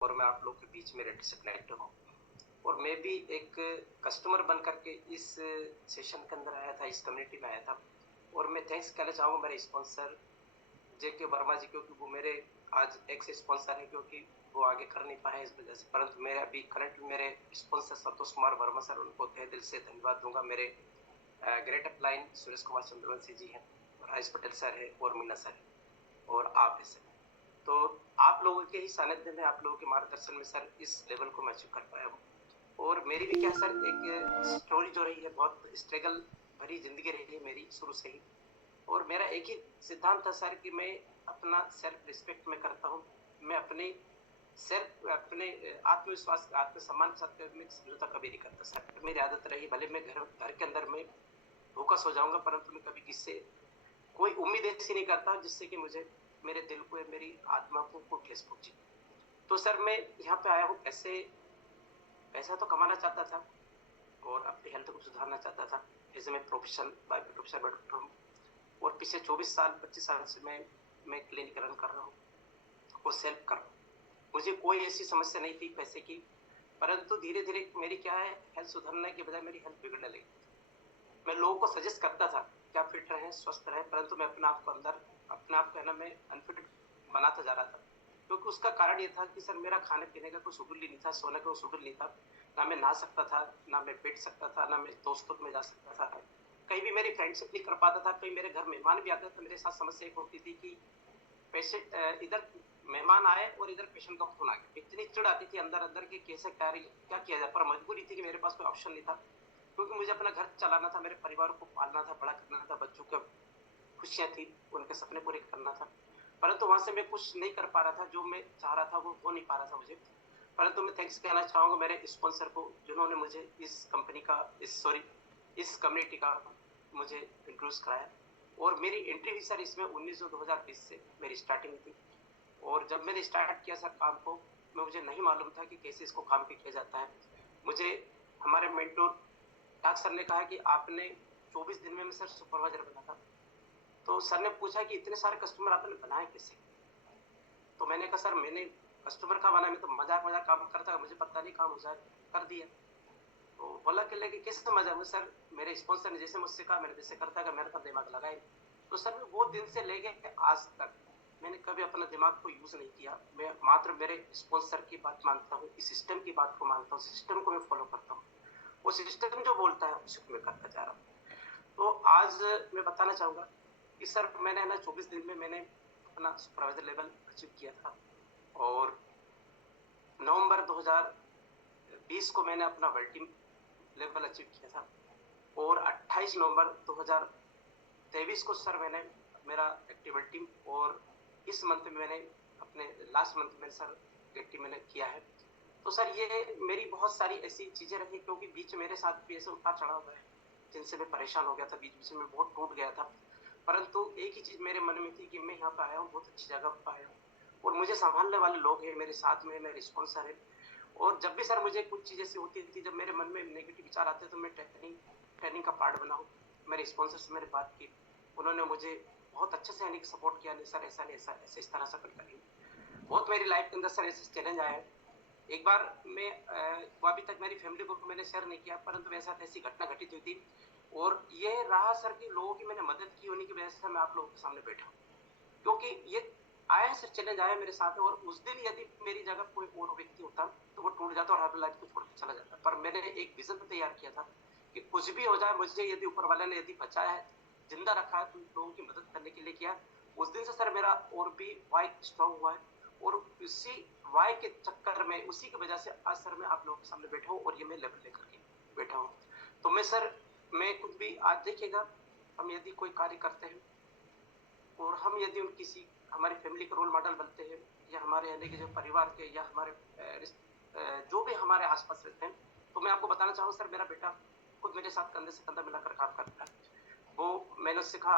और मैं आप लोग के बीच में रेडी से कनेक्ट हूँ। और मैं भी एक कस्टमर बन करके इस सेशन के अंदर आया था, इस कम्युनिटी में आया था। और मैं थैंक्स कहना चाहूँगा मेरे स्पॉन्सर जेके वर्मा जी, क्योंकि वो मेरे आज एक्स स्पॉन्सर हैं, क्योंकि वो आगे कर नहीं पाए इस वजह से। परंतु मेरे अभी करंट मेरे स्पॉन्सर संतोष कुमार वर्मा सर, उनको तहे दिल से धन्यवाद दूंगा। मेरे ग्रेट अपलाइन सुरेश कुमार चंद्रवंशी जी हैं, राजेश पटेल सर है, और मीना सर है, और आप है सर। तो आप लोगों के ही सानिध्य में, आप लोगों के मार्गदर्शन में सर इस लेवल को मैं अचीव कर पाया हूँ। और मेरी भी क्या सर एक स्टोरी जो रही है, बहुत स्ट्रगल भरी जिंदगी रही है मेरी शुरू से ही। और मेरा एक ही सिद्धांत था सर कि मैं अपना सेल्फ रिस्पेक्ट में करता हूँ। मैं अपने आत्मविश्वास, आत्मसम्मान के साथ कभी समझौता कभी नहीं करता सर। मेरी आदत रही, भले मैं घर के अंदर में भूखा सो जाऊंगा, परंतु मैं कभी किससे कोई उम्मीद ऐसी नहीं करता जिससे कि मुझे मेरे दिल को या मेरी आत्मा को ठेस पहुंचे। तो सर मैं यहाँ पे आया हूँ, पैसा तो कमाना चाहता था और अपनी हेल्थ को सुधारना चाहता था। जैसे मैं प्रोफेशनल डॉक्टर हूँ, और पिछले 25 साल से मैं क्लिनिक रन कर रहा हूँ और सेल्फ कर रहा हूँ। मुझे कोई ऐसी समस्या नहीं थी पैसे की, परंतु धीरे धीरे मेरी क्या है, हेल्थ सुधरने के बजाय मेरी हेल्थ बिगड़ने लगी। मैं लोगों को सजेस्ट करता था कि आप फिट रहें, स्वस्थ रहें, परंतु मैं अपने आप को है ना, मैं अनफिट बनाता जा रहा था। क्योंकि उसका कारण ये था कि सर मेरा खाने पीने का कोई शेड्यूल ही नहीं था, सोने का कोई शेड्यूल नहीं था। ना मैं नहा सकता था, ना मैं बैठ सकता था, ना मैं दोस्तों में जा सकता था, कहीं भी मेरी फ्रेंडशिप नहीं कर पाता था। कहीं मेरे घर मेहमान भी आते थे, मेरे साथ समस्या एक होती थी कि पेशेंट इधर मेहमान आए और इधर पेशेंट का फोन आ गया। इतनी चिढ़ आती थी अंदर अंदर की कैसे क्या किया जाए, पर मजबूरी थी कि मेरे पास कोई ऑप्शन नहीं था। क्योंकि मुझे अपना घर चलाना था, मेरे परिवार को पालना था, बड़ा करना था, बच्चों की खुशियां थी, उनके सपने पूरे करना था। परंतु वहां से मैं कुछ नहीं कर पा रहा था, जो मैं चाह रहा था वो हो नहीं पा रहा था मुझे। परंतु मैं थैंक्स कहना चाहूंगा मेरे स्पॉन्सर को, जिन्होंने मुझे इस कंपनी का इस कम्युनिटी का मुझे इंट्रोड्यूस कराया। और मेरी एंट्री हुई सर इसमें 19/2/2020 से मेरी स्टार्टिंग थी। और जब मैंने स्टार्ट किया सर काम को, मुझे नहीं मालूम था कि कैसे इसको काम पे किया जाता है। मुझे हमारे मेंटोर टाक सर ने कहा कि आपने 24 दिन में मैं सर सुपरवाइजर बना था। तो सर ने पूछा कि इतने सारे कस्टमर आपने बनाए कैसे। तो मैंने कहा सर मैंने कस्टमर का बना, मैं तो मजाक मजाक काम करता, मुझे पता नहीं काम हो जाए, कर दिया। तो बोला कि लेकिन कैसे समझा मैं, सर मेरे स्पॉन्सर ने जैसे मुझसे कहा मैंने जैसे करता गया, मेरे तो दिमाग लगाए। तो सर वो दिन से लेके आज तक मैंने कभी अपना दिमाग को यूज नहीं किया। मैं मात्र मेरे स्पॉन्सर की बात मानता हूँ, इस सिस्टम की बात को मानता हूँ, सिस्टम को मैं फॉलो करता हूँ। वो सिस्टम जो बोलता है उसको मैं करता जा रहा हूँ। तो आज मैं बताना चाहूंगा कि सर मैंने ना 24 दिन में मैंने अपना सुपरवाइजर लेवल अचीव किया था। और नवंबर 2020 को मैंने अपना वर्ल्ड टीम लेवल अचीव किया था। और 28 नवंबर 2023 को सर मैंने मेरा एक्टिवल टीम, और इस मंथ में मैंने अपने लास्ट मंथ में सर एक्टिव मैंने किया है। तो सर ये मेरी बहुत सारी ऐसी चीजें रही, क्योंकि बीच मेरे साथ भी ऐसे उतार चढ़ाव हुए जिनसे मैं परेशान हो गया था, बीच बीच में बहुत टूट गया था। परंतु एक ही चीज मेरे मन में थी कि मैं यहाँ पे आया हूँ, बहुत अच्छी जगह पे आया हूँ, और मुझे संभालने वाले लोग हैं मेरे साथ में, मेरे स्पॉन्सर है। और जब भी सर मुझे कुछ चीज ऐसी होती थी, जब मेरे मन में नेगेटिव विचार आते तो मैं ट्रेनिंग का पार्ट बना हूँ। मेरे स्पॉन्सर से मैंने बात की, उन्होंने मुझे बहुत अच्छे से यानी सपोर्ट किया, नहीं सर ऐसा नहीं, ऐसा ऐसे इस तरह से अपन करेंगे। बहुत मेरी लाइफ के अंदर सर ऐसे चैलेंज आया है। एक बार मैं वो अभी तक मेरी फैमिली को मैंने शेयर नहीं किया, परंतु मेरे साथ ऐसी घटना घटित हुई थी। और ये रहा सर कि लोगों की मैंने मदद की, उन्हीं की वजह से मैं आप लोगों के सामने बैठा हूँ। क्योंकि ये आया सर, चैलेंज आया मेरे साथ, और उस दिन यदि मेरी जगह कोई और व्यक्ति होता तो वो टूट जाता और अपनी लाइफ को छोड़ के चला जाता। पर मैंने एक विजन तैयार किया था कि कुछ भी हो जाए, मुझे यदि ऊपर वाले ने यदि बचाया है, जिंदा रखा है, तो लोगों की मदद करने के लिए किया। उस दिन से सर मेरा और भी वाई स्ट्रॉन्ग हुआ है। और उसी वाई के चक्कर में, उसी की वजह से आज सर मैं आप लोगों के सामने बैठा हूँ, और ये मैं लेवल लेकर के बैठा हूँ। तो मैं कुछ भी आज देखिएगा, हम यदि कोई कार्य करते हैं और हम यदि किसी हमारी फैमिली के रोल मॉडल बनते हैं, या हमारे यानी कि जो परिवार के, या हमारे जो भी हमारे आसपास रहते हैं, तो मैं आपको बताना चाहूँ सर, मेरा बेटा खुद मेरे साथ कंधे से कंधा मिलाकर काम करता है। वो मैंने उससे कहा